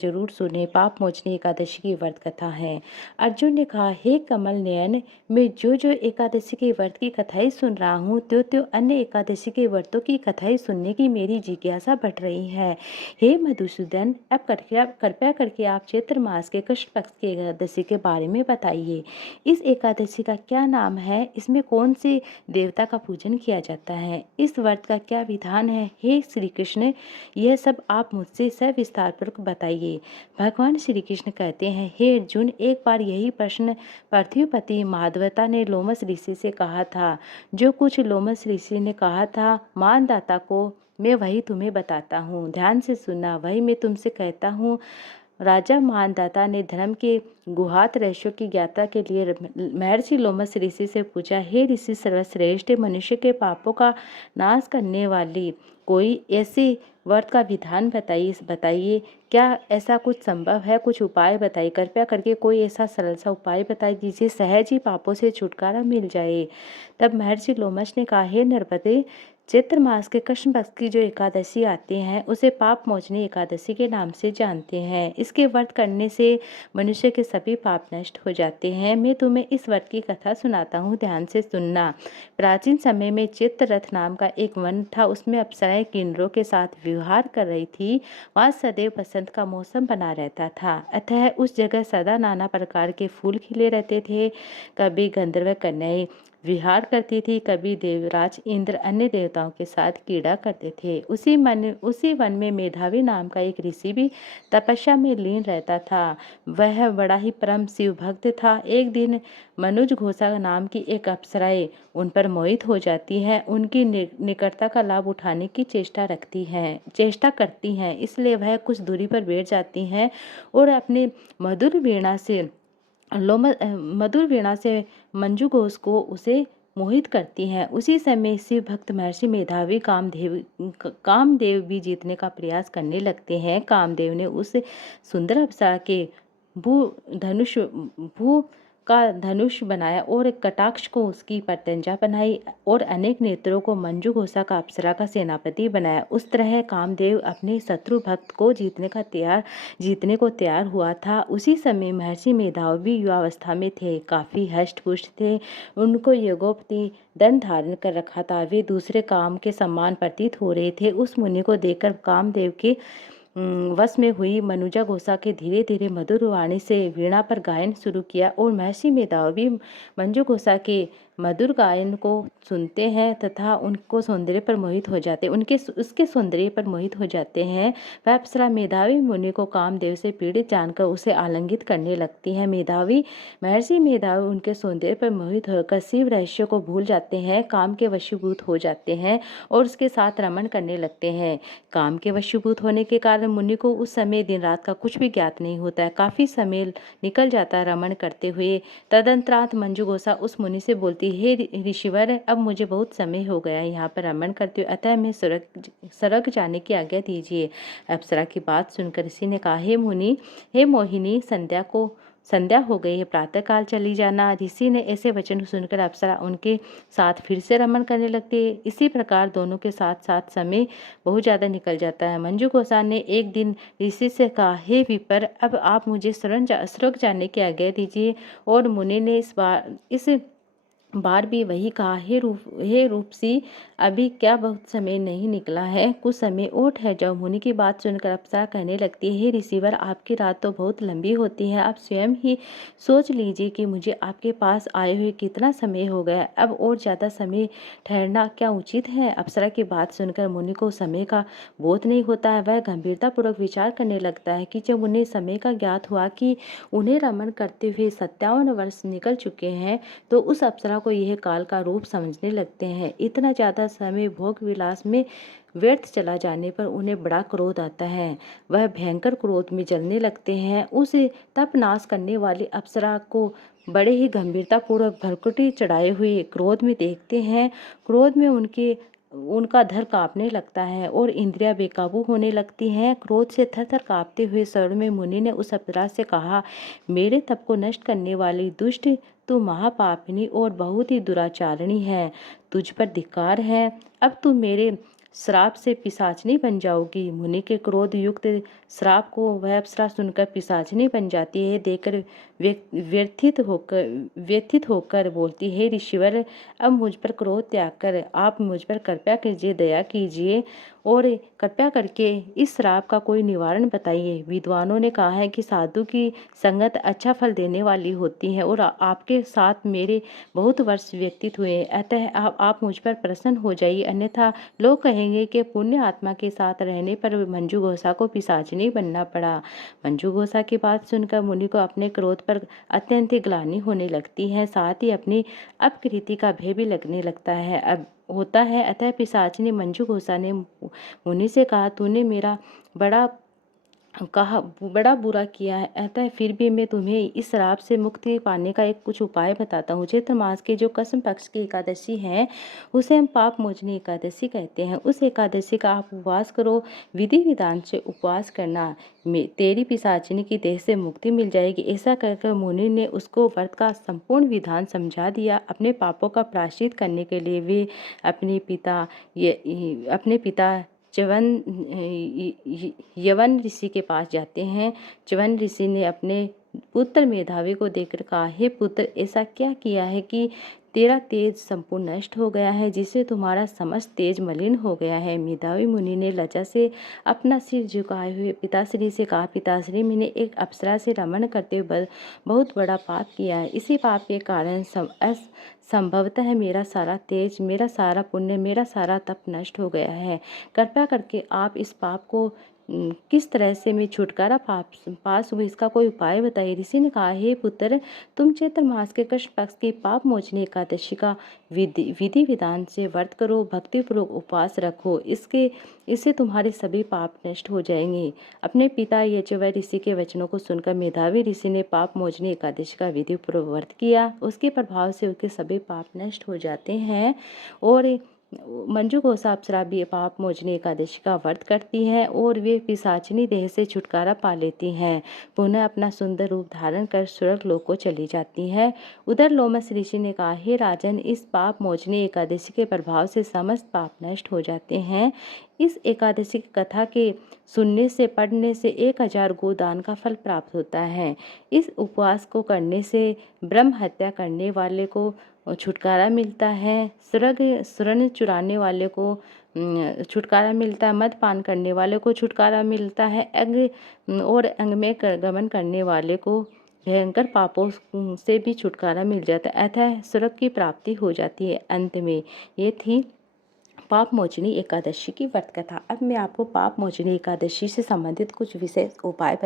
जरूर सुने। पाप मोचनी एकादशी की व्रत कथा है। अर्जुन ने कहा, हे कमल नयन, मैं जो जो एकादशी के व्रत की कथाएं सुन रहा हूँ, त्यों त्यों अन्य एकादशी के व्रतों की कथाएं सुनने की मेरी जिज्ञासा बढ़ रही है। हे मधुसूदन, अब कृपया करके आप चैत्र मास के कृष्ण पक्ष की एकादशी के बारे में बताइए। इस एकादशी का क्या नाम है? इसमें कौन से देवता का पूजन किया जाता है? इस व्रत का क्या विधान है? हे श्री कृष्ण, यह सब आप मुझसे सविस्तार पूर्वक बताइए। भगवान श्री कृष्ण कहते हैं, हे अर्जुन, एक बार यही प्रश्न पृथ्वीपति माधवता ने लोमस ऋषि से कहा था। जो कुछ लोमस ऋषि ने कहा था मानदाता को, मैं वही तुम्हें बताता हूँ। ध्यान से सुनना, वही मैं तुमसे कहता हूँ। राजा मानदाता ने धर्म के गुहात रहस्यों की ज्ञाता के लिए महर्षि लोमस ऋषि से पूछा, हे ऋषि सर्वश्रेष्ठ, मनुष्य के पापों का नाश करने वाली कोई ऐसी व्रत का विधान बताइए। क्या ऐसा कुछ संभव है? कुछ उपाय बताइए। कृपया करके कोई ऐसा सरल सा उपाय बताइए जिससे सहज ही पापों से छुटकारा मिल जाए। तब महर्षि लोमश ने कहा, हे नरपते, चैत्र मास के कृष्ण पक्ष की जो एकादशी आती है उसे पाप मोचनी एकादशी के नाम से जानते हैं। इसके व्रत करने से मनुष्य के सभी पाप नष्ट हो जाते हैं। मैं तुम्हें इस व्रत की कथा सुनाता हूँ, ध्यान से सुनना। प्राचीन समय में चित्ररथ नाम का एक वन था। उसमें अप्सराएं किन्नरों के साथ विहार कर रही थी। वहाँ सदैव बसंत का मौसम बना रहता था, अतः उस जगह सदा नाना प्रकार के फूल खिले रहते थे। कभी गंधर्व कन्याएं विहार करती थी, कभी देवराज इंद्र अन्य देवताओं के साथ क्रीड़ा करते थे। उसी वन में मेधावी नाम का एक ऋषि भी तपस्या में लीन रहता था। वह बड़ा ही परम शिव भक्त था। एक दिन मनुज घोषा नाम की एक अप्सराएं उन पर मोहित हो जाती है। उनकी निकटता का लाभ उठाने की चेष्टा करती हैं। इसलिए वह कुछ दूरी पर बैठ जाती हैं और अपने मधुर वीणा से मंजू घोष को उसे मोहित करती हैं। उसी समय शिव भक्त महर्षि मेधावी कामदेव भी जीतने का प्रयास करने लगते हैं। कामदेव ने उस सुंदर अप्सरा के भू भू का धनुष बनाया और एक कटाक्ष को उसकी प्रत्यंचा बनाई और अनेक नेत्रों को मंजू घोषा का अप्सरा का सेनापति बनाया। उस तरह कामदेव अपने शत्रु भक्त को जीतने को तैयार हुआ था। उसी समय महर्षि मेधावी भी युवावस्था में थे, काफी हष्ट पुष्ट थे। उनको यज्ञोपति दंड धारण कर रखा था। वे दूसरे काम के समान प्रतीत हो रहे थे। उस मुनि को देखकर कामदेव के वश में हुई मनुजा घोषा के धीरे धीरे मधुर वाणी से वीणा पर गायन शुरू किया और महर्षि मेधावी मंजू घोषा के मधुर गायन को सुनते हैं तथा उसके सौंदर्य पर मोहित हो जाते हैं। वह अप्सरा मेधावी मुनि को कामदेव से पीड़ित जानकर उसे आलिंगित करने लगती है। महर्षि मेधावी उनके सौंदर्य पर मोहित होकर शिव रहस्य को भूल जाते हैं, काम के वशीभूत हो जाते हैं और उसके साथ रमण करने लगते हैं। काम के वशीभूत होने के कारण मुनि को उस समय दिन रात का कुछ भी ज्ञात नहीं होता है। काफी समय निकल जाता है रमण करते हुए। तदंतरात मंजू घोषा उस मुनि से बोलती, हे ऋषिवर, अब मुझे बहुत समय हो गया यहाँ पर रमण करते हुए, अतः मैं स्वर्ग जाने की आज्ञा दीजिए। अप्सरा की बात सुनकर ऋषि ने कहा, हे मोहिनी, संध्या हो गई है, प्रातःकाल चली जाना। ऋषि ने ऐसे वचन सुनकर अप्सरा उनके साथ फिर से रमण करने लगते। इसी प्रकार दोनों के साथ साथ समय बहुत ज्यादा निकल जाता है। मंजू घोषा ने एक दिन ऋषि से कहा, हे विपर, अब आप मुझे स्वर्ग जाने की आज्ञा दीजिए। और मुनि ने इस बार भी वही कहा, हे रूपसी, अभी क्या बहुत समय नहीं निकला है, कुछ समय और ठहर जाओ। मुनि की बात सुनकर अप्सरा कहने लगती है, हे ऋषिवर, आपकी रात तो बहुत लंबी होती है, आप स्वयं ही सोच लीजिए कि मुझे आपके पास आए हुए कितना समय हो गया, अब और ज़्यादा समय ठहरना क्या उचित है? अप्सरा की बात सुनकर मुनि को समय का बोध नहीं होता है। वह गंभीरतापूर्वक विचार करने लगता है कि जब उन्हें समय का ज्ञात हुआ कि उन्हें रमण करते हुए 57 वर्ष निकल चुके हैं, तो उस अप्सरा को यह काल का रूप समझने लगते हैं। इतना ज़्यादा समय भोग विलास में व्यर्थ चला जाने पर उन्हें बड़ा क्रोध आता है। वह भयंकर क्रोध में जलने लगते हैं। उस तप नाश करने वाली अप्सरा को बड़े ही गंभीरतापूर्वक भ्रकुटी चढ़ाए हुए क्रोध में देखते हैं। क्रोध में उनका धड़ कांपने लगता है और इंद्रियां बेकाबू होने लगती हैं। क्रोध से थर-थर कांपते हुए स्वर में मुनि ने उस अप्सरा से कहा, मेरे तप को नष्ट करने वाली दुष्ट, तू महापापिनी और बहुत ही दुराचारिणी है, तुझ पर धिक्कार है। अब तू मेरे श्राप से पिशाचनी बन जाओगी। मुनि के क्रोध युक्त श्राप को वह अप्सरा सुनकर पिशाचनी बन जाती है। देखकर व्यथित होकर बोलती है, ऋषिवर अब मुझ पर क्रोध त्याग कर आप मुझ पर कृपया कीजिए, दया कीजिए और कृपया करके इस श्राप का कोई निवारण बताइए। विद्वानों ने कहा है कि साधु की संगत अच्छा फल देने वाली होती है और आपके साथ मेरे बहुत वर्ष व्यतीत हुए, अतः आप मुझ पर प्रसन्न हो जाइए, अन्यथा लोग कहेंगे कि पुण्य आत्मा के साथ रहने पर मंजू घोषा को पिशाचनी बनना पड़ा। मंजू घोषा की बात सुनकर मुनि को अपने क्रोध पर अत्यंत ग्लानि होने लगती है, साथ ही अपनी अपकृति का भय भी लगने लगता है। अब होता है अतः पिशाचिनी मंजू घोषा ने मुनि से कहा, तूने मेरा बड़ा बुरा किया है, अतः फिर भी मैं तुम्हें इस श्राप से मुक्ति पाने का एक कुछ उपाय बताता हूँ। चैत्र मास की जो कृष्ण पक्ष की एकादशी है उसे हम पाप मोचनी एकादशी कहते हैं। उस एकादशी का आप उपवास करो, विधि विधान से उपवास करना, तेरी पिशाचिनी की देह से मुक्ति मिल जाएगी। ऐसा कहकर मुनि ने उसको व्रत का संपूर्ण विधान समझा दिया। अपने पापों का प्रायश्चित करने के लिए वे अपने पिता यवन ऋषि के पास जाते हैं। च्यवन ऋषि ने अपने पुत्र मेधावी को देखकर कहा, हे पुत्र, ऐसा क्या किया है कि तेरा तेज संपूर्ण नष्ट हो गया है, जिससे तुम्हारा समस्त तेज मलिन हो गया है। मेधावी मुनि ने लज्जा से अपना सिर झुकाए हुए पिताश्री से कहा, पिताश्री, मैंने एक अप्सरा से रमण करते हुए बहुत बड़ा पाप किया है। इसी पाप के कारण संभवतः मेरा सारा तेज, मेरा सारा पुण्य, मेरा सारा तप नष्ट हो गया है। कृपया करके आप इस पाप को किस तरह से मैं छुटकारा पास हुई, इसका कोई उपाय बताइए। ऋषि ने कहा, हे पुत्र, तुम चैत्र मास के कृष्ण पक्ष की पाप मोचनी एकादशी का विधि विधान से व्रत करो, भक्तिपूर्वक उपवास रखो, इससे तुम्हारे सभी पाप नष्ट हो जाएंगे। अपने पिता यजुवर ऋषि के वचनों को सुनकर मेधावी ऋषि ने पाप मोचनी एकादशी का विधि पूर्वक व्रत किया। उसके प्रभाव से उसके सभी पाप नष्ट हो जाते हैं और मंजू घोषा अप्सरा भी पाप मोचनी एकादशी का व्रत करती हैं और वे पिशाचिनी देह से छुटकारा पा लेती हैं। पुनः अपना सुंदर रूप धारण कर स्वर्ग लोक को चली जाती है। उधर लोमस ऋषि ने कहा, हे राजन, इस पाप मोचनी एकादशी के प्रभाव से समस्त पाप नष्ट हो जाते हैं। इस एकादशी की कथा के सुनने से, पढ़ने से 1000 गोदान का फल प्राप्त होता है। इस उपवास को करने से ब्रह्म हत्या करने वाले को छुटकारा मिलता है, स्वर्ण चुराने वाले को छुटकारा मिलता है, मदपान करने वाले को छुटकारा मिलता है, अंग में गमन करने वाले को भयंकर पापों से भी छुटकारा मिल जाता है, अतः स्वर्ग की प्राप्ति हो जाती है। अंत में ये थी पाप मोचनी एकादशी की व्रत कथा। अब मैं आपको पाप मोचनी एकादशी से संबंधित कुछ विशेष उपाय